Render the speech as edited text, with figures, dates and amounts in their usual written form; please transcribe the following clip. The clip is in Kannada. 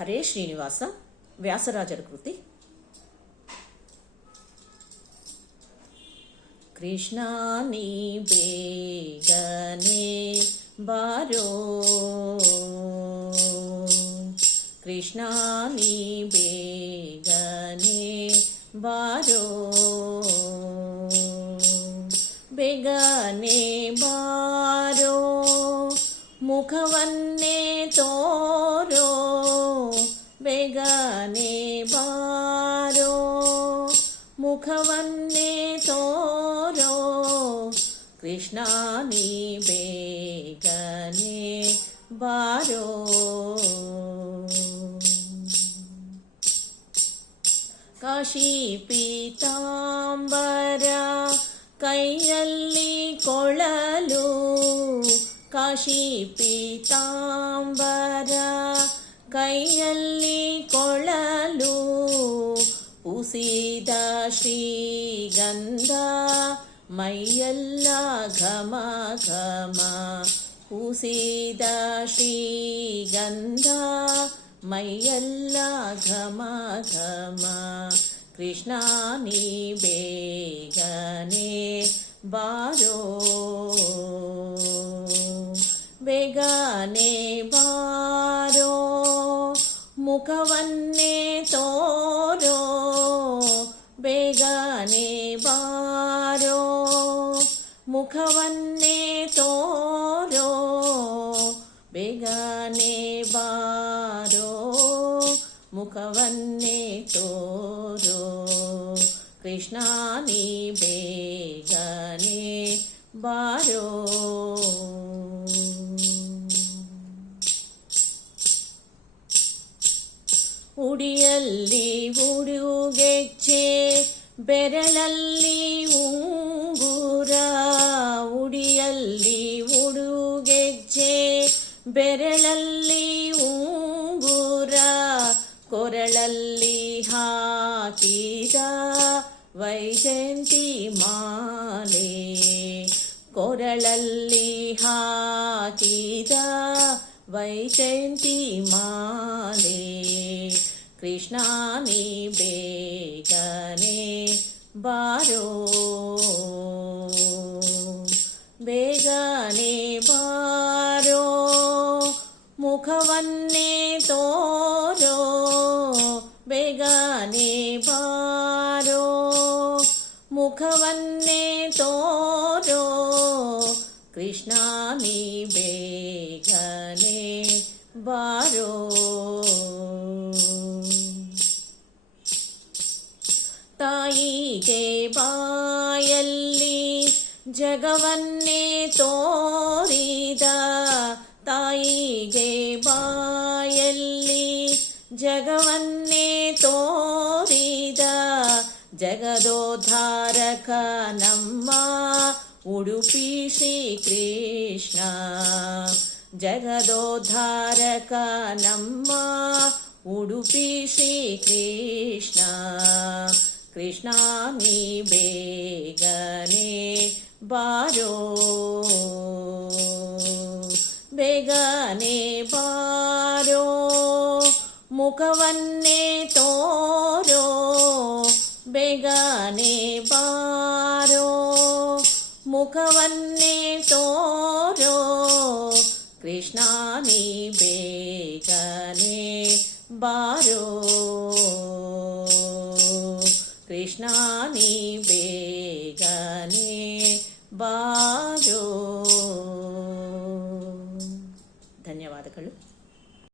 ಹರೇ ಶ್ರೀನಿವಾಸ ವ್ಯಾಸರಾಜರ ಕೃತಿ. ಕೃಷ್ಣ ನೀ ಬೇಗನೆ ಬಾರೋ, ಕೃಷ್ಣ ನೀ ಬೇಗನೆ ಬಾರೋ, ಬೇಗನೆ ಬಾರೋ, ಮುಖವನ್ನೇ ತೋರೋ, ಬೇಗನೆ ಬಾರೋ, ಮುಖವನ್ನೇ ತೋರೋ, ಕೃಷ್ಣ ನೀ ಬೇಗನೆ ಬಾರೋ. ಕಾಶಿ ಪೀತಾಂಬರ ಕೈಯಲ್ಲಿ ಕೊಳಲು, ಕಾಶಿ ಪೀತಾಂಬರ ಕೈಯಲ್ಲಿ ಕೊಳಲು, ಪೂಸಿದ ಶ್ರೀಗಂಧ ಮೈಯೆಲ್ಲ ಘಮ ಘಮ, ಪೂಸಿದ ಶ್ರೀಗಂಧ ಮೈಯೆಲ್ಲ ಘಮ ಘಮ, ಕೃಷ್ಣ ನೀ ಬೇಗನೆ ಬಾರೋ, ಬೇಗನೆ ಬಾರೋ, ಮುಖವನ್ನೇ ತೋರೋ, ಬೇಗನೆ ಬಾರೋ, ಮುಖವನ್ನೇ ತೋರೋ, ಬೇಗನೆ ಬಾರೋ, ಮುಖವನ್ನೇ ತೋರೋ, ಕೃಷ್ಣ ನೀ ಬೇಗನೆ ಬಾರೋ. ಉಡಿಯಲ್ಲಿ ಉಡುಗೆಚ್ಚೆ ಬೆರಳಲ್ಲಿ ಉಂಗುರ, ಉಡಿಯಲ್ಲಿ ಉಡುಗೆಚ್ಚೆ ಬೆರಳಲ್ಲಿ ಉಂಗುರ, ಕೊರಳಲ್ಲಿ ಹಾಕಿದ ವೈಜಯಂತಿ ಮಾಲೆ, ಕೊರಳಲ್ಲಿ ಹಾಕಿದ ವೈಜಯಂತಿ ಮಾಲೆ, ಕೃಷ್ಣ ನೀ ಬೇಗನೆ ಬಾರೋ, ಬೇಗನೆ ಬಾರೋ, ಮುಖವನ್ನೇ ತೋರೋ, ಬೇಗನೆ ಬಾರೋ, ಮುಖವನ್ನೇ ತೋರೋ, ಕೃಷ್ಣ ನೀ ಬೇಗನೆ ಬಾರೋ. ತಾಯಿಗೆ ಬಾಯಲ್ಲಿ ಜಗವನ್ನೇ ತೋರಿದ, ತಾಯಿಗೆ ಬಾಯಲ್ಲಿ ಜಗವನ್ನೇ ತೋರಿದ, ಜಗದೋದ್ಧಾರಕ ನಮ್ಮ ಉಡುಪಿ ಶ್ರೀಕೃಷ್ಣ, ಜಗದೋದ್ಧಾರಕ ನಮ್ಮ ಉಡುಪಿ ಶ್ರೀಕೃಷ್ಣ, ಕೃಷ್ಣ ನೀ ಬೇಗನೆ ಬಾರೋ, ಬೇಗನೆ ಬಾರೋ, ಮುಖವನ್ನೇ ತೋರೋ, ಬೇಗನೆ ಬಾರೋ, ಮುಖವನ್ನೇ ತೋರೋ, ಕೃಷ್ಣ ನೀ ಬೇಗನೆ ಬಾರೋ, ಕೃಷ್ಣ ನೀ ಬೇಗನೆ ಬಾರೋ. ಧನ್ಯವಾದಗಳು.